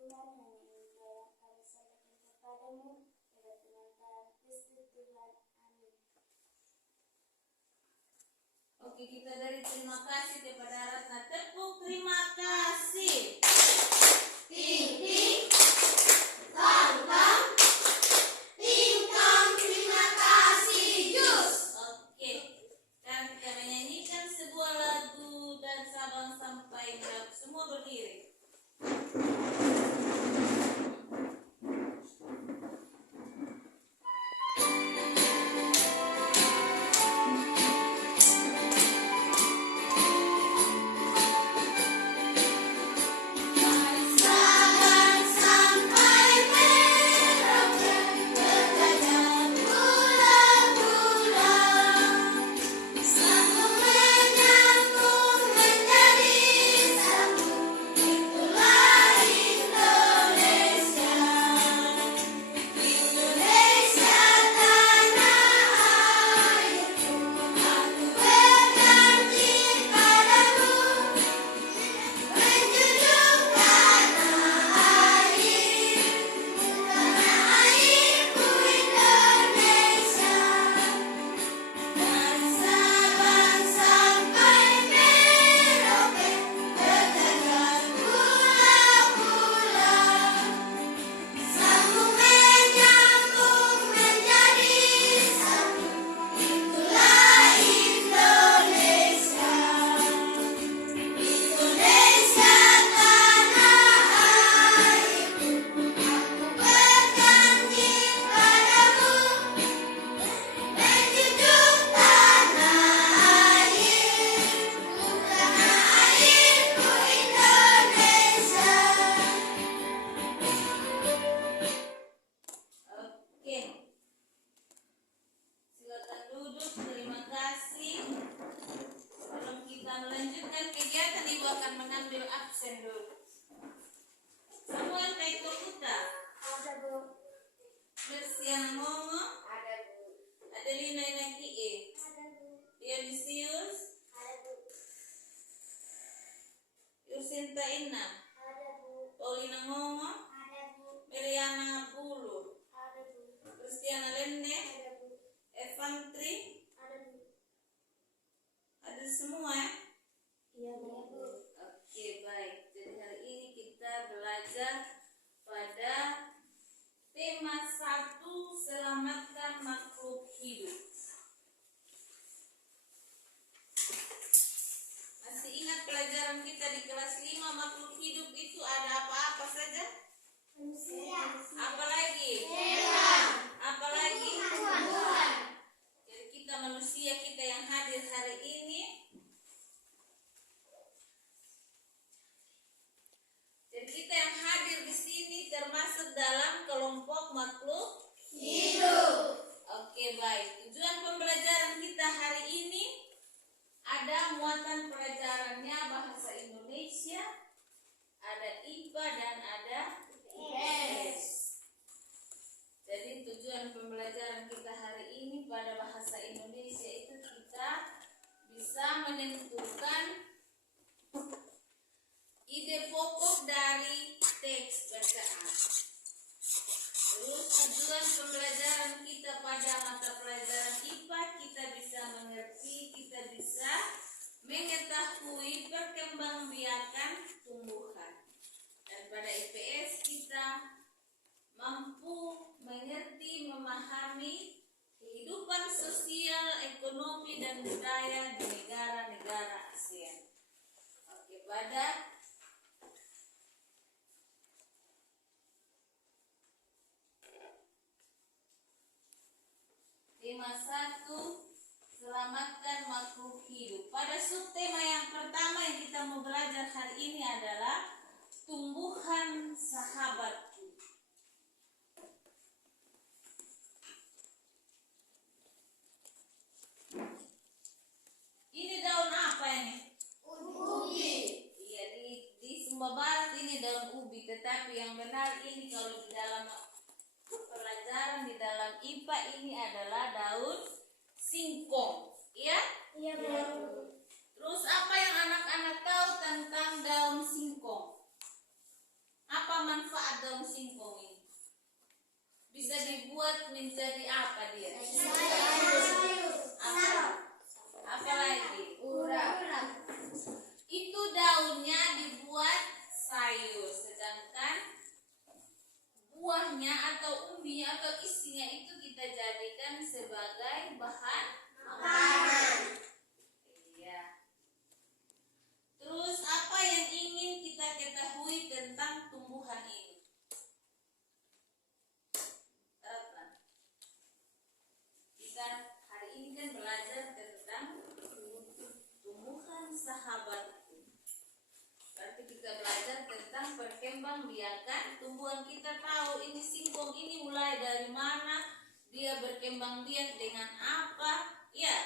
Tuhan, hanya Engkau yang kami sampaikan kepadamu lewat pengantaran Kristus Tuhan. Amin. Oke, kita dari terima kasih kepada Ratna. Tepuk terima kasih. Ting ting, tang tang, ting tang, terima kasih Jus. Oke, sekarang kita menyanyikan sebuah lagu dan Sabang sampai Merauke. Semua berdiri. Tema 1, selamatkan makhluk hidup. Pada subtema yang pertama yang kita mau belajar hari ini adalah tumbuhan sahabatku. Ini daun apa ini? Ubi. Iya, di Sumba Barat ini daun ubi, tetapi yang benar ini kalau di dalam pelajaran di dalam IPA ini adalah daun singkong, ya? Iya, Bu. Terus apa yang anak-anak tahu tentang daun singkong? Apa manfaat daun singkong ini? Bisa dibuat menjadi apa dia? Apa lagi? Itu daunnya dibuat sayur, sedangkan buahnya atau umbinya atau isinya itu kita jadikan sebagai bahan makanan. Iya. Terus apa yang ingin kita ketahui tentang tumbuhan ini? Ratna. Kita hari ini kan belajar tentang tumbuhan sahabat. Berarti kita belajar tentang perkembangbiakan tumbuhan. Kita tahu ini singkong ini mulai dari mana, dia berkembang biak dengan apa, ya?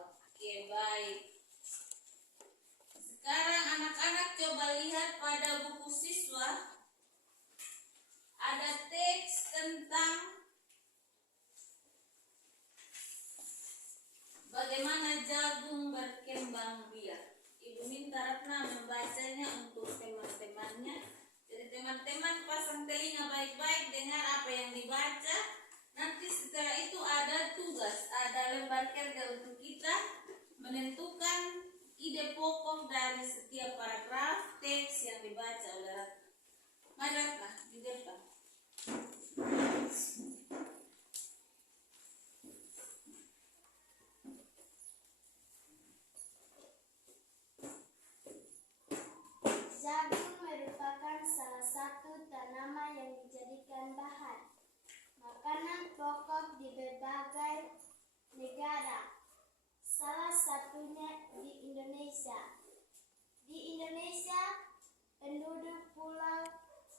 Oke, baik. Sekarang anak-anak coba lihat pada buku siswa. Ada teks tentang bagaimana jagung berkembang biak. Ibu minta Ratna membacanya untuk teman-temannya. Jadi teman-teman pasang telinga baik-baik, dengar apa yang dibaca. Nanti setelah itu ada tugas, ada lembar kerja untuk kita menentukan ide pokok dari setiap paragraf teks yang dibaca oleh Ratna. Mari Ratna, di depan. Jagung merupakan salah satu tanaman yang dijadikan bahan makanan pokok di berbagai negara. Salah satunya di Indonesia. Di Indonesia, penduduk Pulau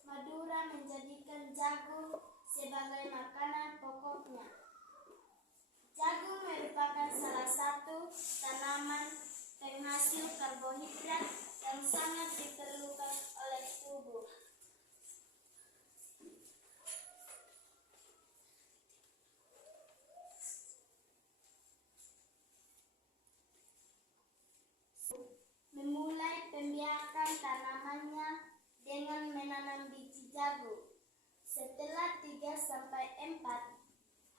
Madura menjadikan jagung sebagai makanan pokoknya. Jagung merupakan salah satu tanaman penghasil karbohidrat yang sangat diperlukan oleh tubuh. Memulai pembiakan tanamannya dengan menanam biji jagung. Setelah 3-4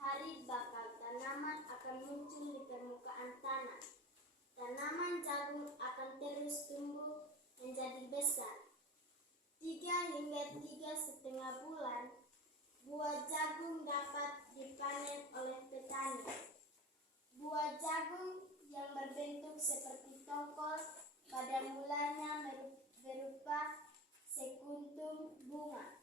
hari bakal tanaman akan muncul di permukaan tanah. Tanaman jagung akan terus tumbuh menjadi besar. 3 hingga 3,5 bulan, buah jagung dapat dipanen oleh petani. Buah jagung yang berbentuk seperti tongkol pada mulanya berupa sekuntum bunga.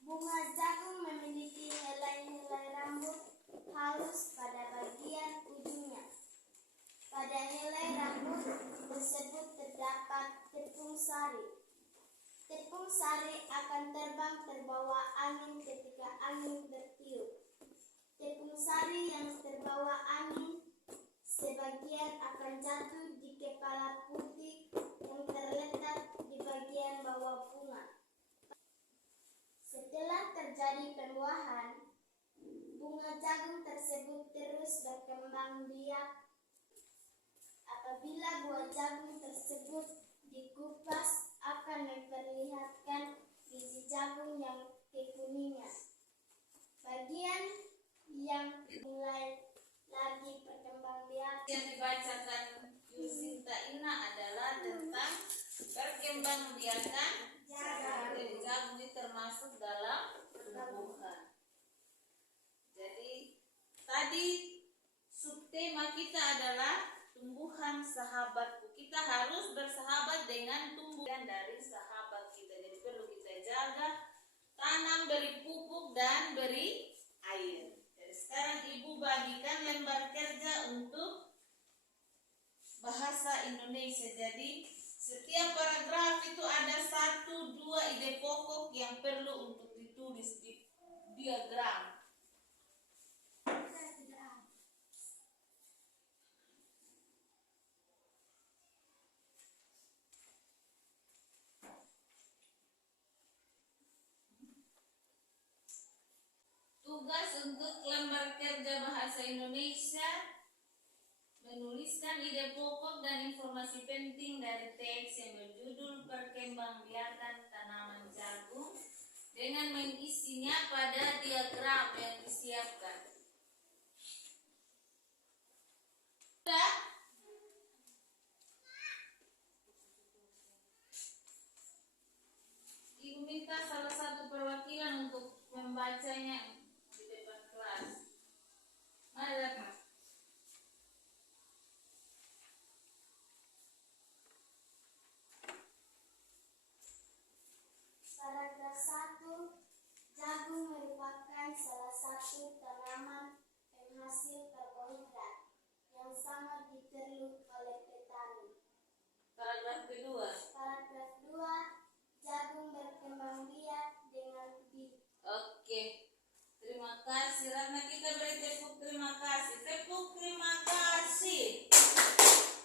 Bunga jagung memiliki helai-helai rambut halus pada bagian ujungnya. Pada helai rambut tersebut terdapat tepung sari. Tepung sari akan terbang terbawa angin ketika angin bertiup. Tepung sari yang terbawa angin sebagian akan jatuh di kepala putih yang terletak di bagian bawah bunga. Setelah terjadi pembuahan, bunga jagung tersebut terus berkembang biak. Apabila buah jagung tersebut dikupas, akan memperlihatkan biji jagung yang kekuningan. Bagian yang mulai lagi berkembang biak. Yang dibacakan Yusinta Ina adalah tentang perkembangbiakan jagung. Jadi jagung ini termasuk dalam tumbuhan. Jadi tadi subtema kita adalah tumbuhan sahabatku. Kita harus bersahabat dengan tumbuhan dari sahabat kita. Jadi perlu kita jaga, tanam, beri pupuk dan beri air. Jadi sekarang ibu bagikan lembar kerja untuk bahasa Indonesia. Jadi setiap paragraf itu ada 1-2 ide pokok yang perlu untuk ditulis di diagram. Tugas untuk lembar kerja bahasa Indonesia Menuliskan ide pokok dan informasi penting dari teks yang berjudul Perkembangbiakan Tanaman Jagung dengan mengisinya pada diagram yang disiapkan. Sudah? Ibu minta salah satu perwakilan untuk membacanya di depan kelas. Mari datang. Paragraf 1. Jagung merupakan salah satu tanaman penghasil karbohidrat yang sangat diperlukan oleh petani. Paragraf kedua. Paragraf 2. Jagung berkembang biak dengan bibit. Oke. Terima kasih. Ratna, kita beri tepuk terima kasih. Tepuk terima kasih.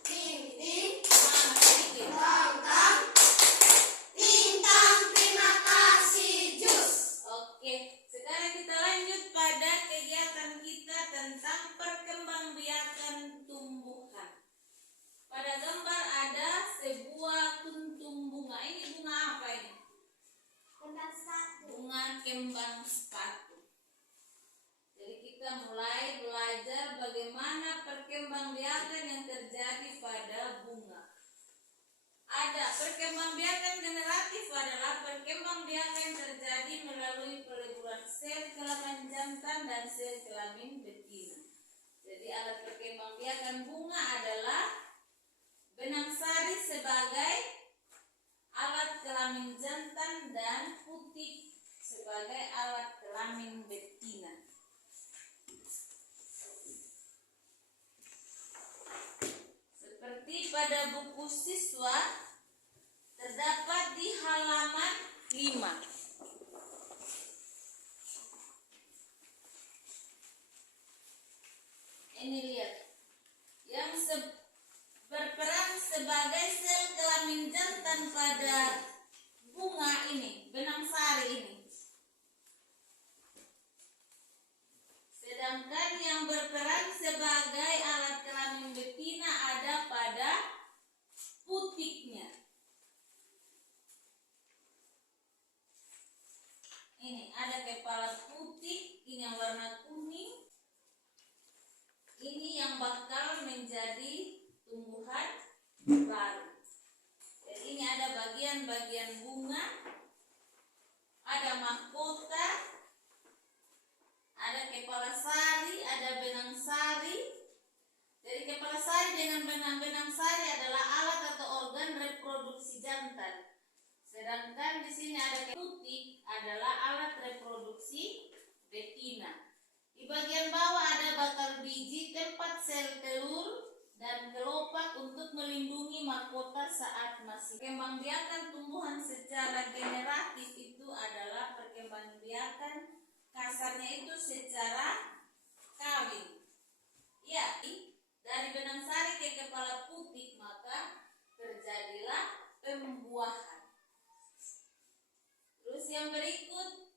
Ting ting, Mana sedikit. tong tong, bintang terima kasih jus. Oke, sekarang kita lanjut pada kegiatan kita tentang perkembangbiakan tumbuhan. Pada gambar ada sebuah kuntum bunga. Ini bunga apa ini? Kembang satu. Bunga kembang sepatu. Jadi kita mulai belajar bagaimana perkembangbiakan yang terjadi pada bunga. Ada perkembangbiakan generatif adalah perkembangbiakan yang terjadi melalui peleburan sel kelamin jantan dan sel kelamin betina. Jadi alat perkembangbiakan bunga adalah benang sari sebagai alat kelamin jantan dan putik sebagai alat kelamin betina. Seperti pada buku siswa terdapat di halaman 5. Ini lihat. Yang berperan sebagai sel kelamin jantan pada bunga ini, benang sari ini. Sedangkan yang berperan sebagai alat kelamin betina ada pada putiknya. Ini ada kepala putik, ini yang warna kuning. Ini yang bakal menjadi tumbuhan baru. Jadi ini ada bagian-bagian bunga, ada mahkota, ada kepala sari, ada benang sari. Jadi kepala sari dengan benang-benang sari adalah alat atau organ reproduksi jantan. Sedangkan di sini ada putik adalah alat reproduksi betina. Di bagian bawah ada bakal biji, tempat sel telur, dan kelopak untuk melindungi mahkota saat masih. Perkembangbiakan tumbuhan secara generatif itu adalah perkembangbiakan kasarnya itu secara kawin. Ya, dari benang sari ke kepala putik maka terjadilah pembuahan. Terus yang berikut,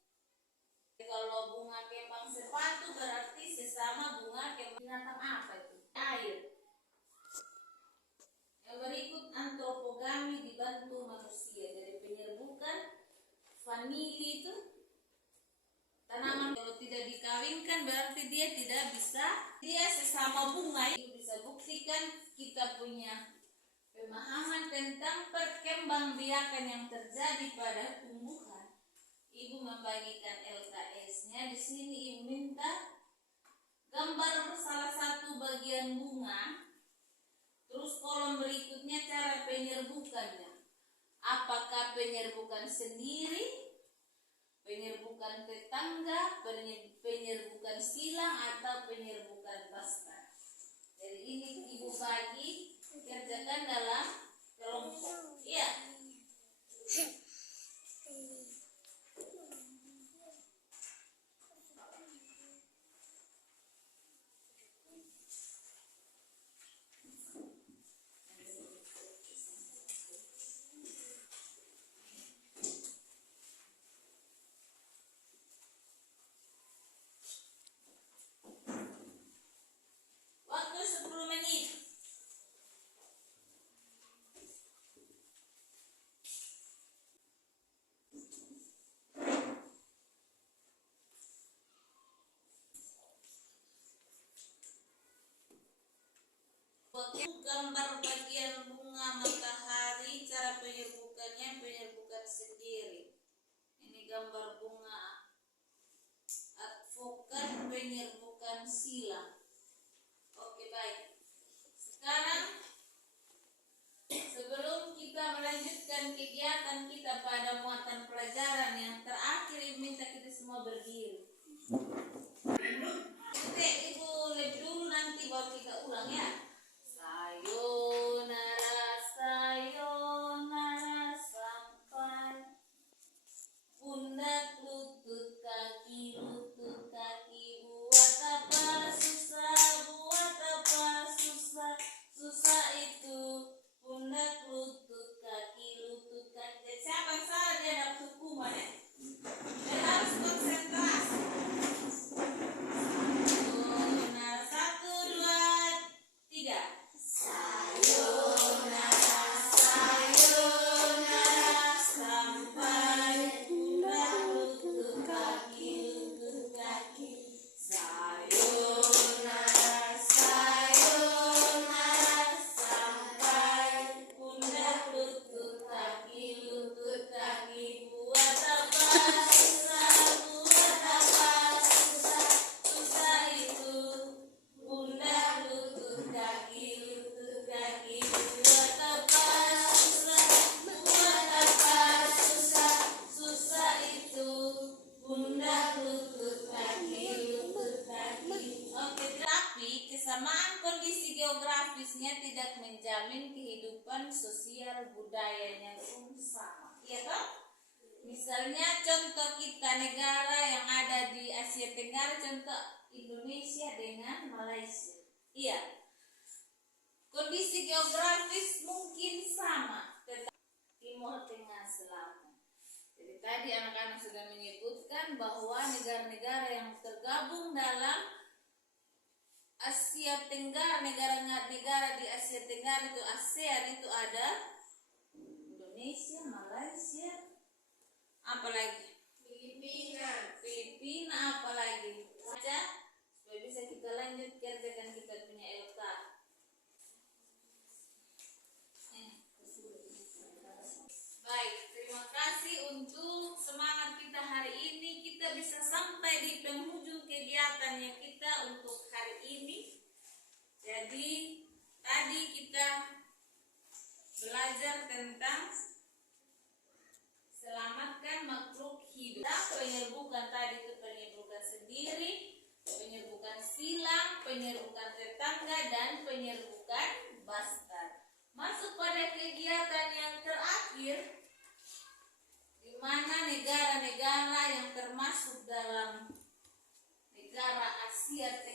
kalau bunga kembang sepatu berarti sesama bunga kembang binatang apa itu? Air. Yang berikut antropogami dibantu manusia. Jadi penyerbukan vanili itu tanaman kalau tidak dikawinkan berarti dia tidak bisa, dia sesama bunga. Itu bisa buktikan kita punya pemahaman tentang perkembangbiakan yang terjadi pada tumbuhan. Ibu membagikan LKS-nya. Di sini ibu minta gambar salah satu bagian bunga. Terus kolom berikutnya cara penyerbukannya. Apakah penyerbukan sendiri, penyerbukan tetangga, penyerbukan silang, atau penyerbukan basta. Jadi ini ibu bagi, kerjakan dalam kelompok. Iya. Waktu 10 menit. Gambar bagian bunga matahari, cara penyerbukannya penyerbukan sendiri. Ini gambar bunga advokat, penyerbukan silang. Oke, baik. Sekarang sebelum kita melanjutkan kegiatan kita pada muatan pelajaran yang terakhir, minta kita semua berdiri. Oke, Ibu lebih dulu, nanti baru kita ulang ya. Sayonara, sayonara, sampai pundak lutut kaki, buat apa susah, susah itu pundak lutut kaki. Siapa yang salah dia dapat hukuman ya? Dia harus konsentrasi. Sayonara, 1, 2, 3. Sayonara, sayonara, sampai pundak lutut kaki. Sayonara, sayonara, sampai pundak lutut kaki. Buat apa susah, susah itu pundak lutut kaki. Buat apa susah itu pundak lutut kaki. Oke, tapi kesamaan kondisi geografisnya tidak menjamin kehidupan sosial budayanya pun sama. Iya toh? Misalnya contoh kita negara yang ada di Asia Tenggara, contoh Indonesia dengan Malaysia. Iya. Kondisi geografis mungkin sama, tetapi Timur Tengah Selatan. Jadi tadi anak-anak sudah menyebutkan bahwa negara-negara yang tergabung dalam Asia Tenggara, negara-negara di Asia Tenggara itu ASEAN itu ada Indonesia, Malaysia, apalagi Filipina, apalagi saja, supaya bisa kita lanjut kerjakan kita punya LK. Baik, terima kasih untuk semangat kita hari ini. Kita bisa sampai di penghujung kegiatannya kita untuk hari ini. Jadi tadi kita belajar tentang selamatkan makhluk hidup. Penyerbukan tadi itu penyerbukan sendiri, penyerbukan silang, penyerbukan tetangga, dan penyerbukan bastard. Masuk pada kegiatan yang terakhir, di mana negara-negara yang termasuk dalam negara Asia Tenggara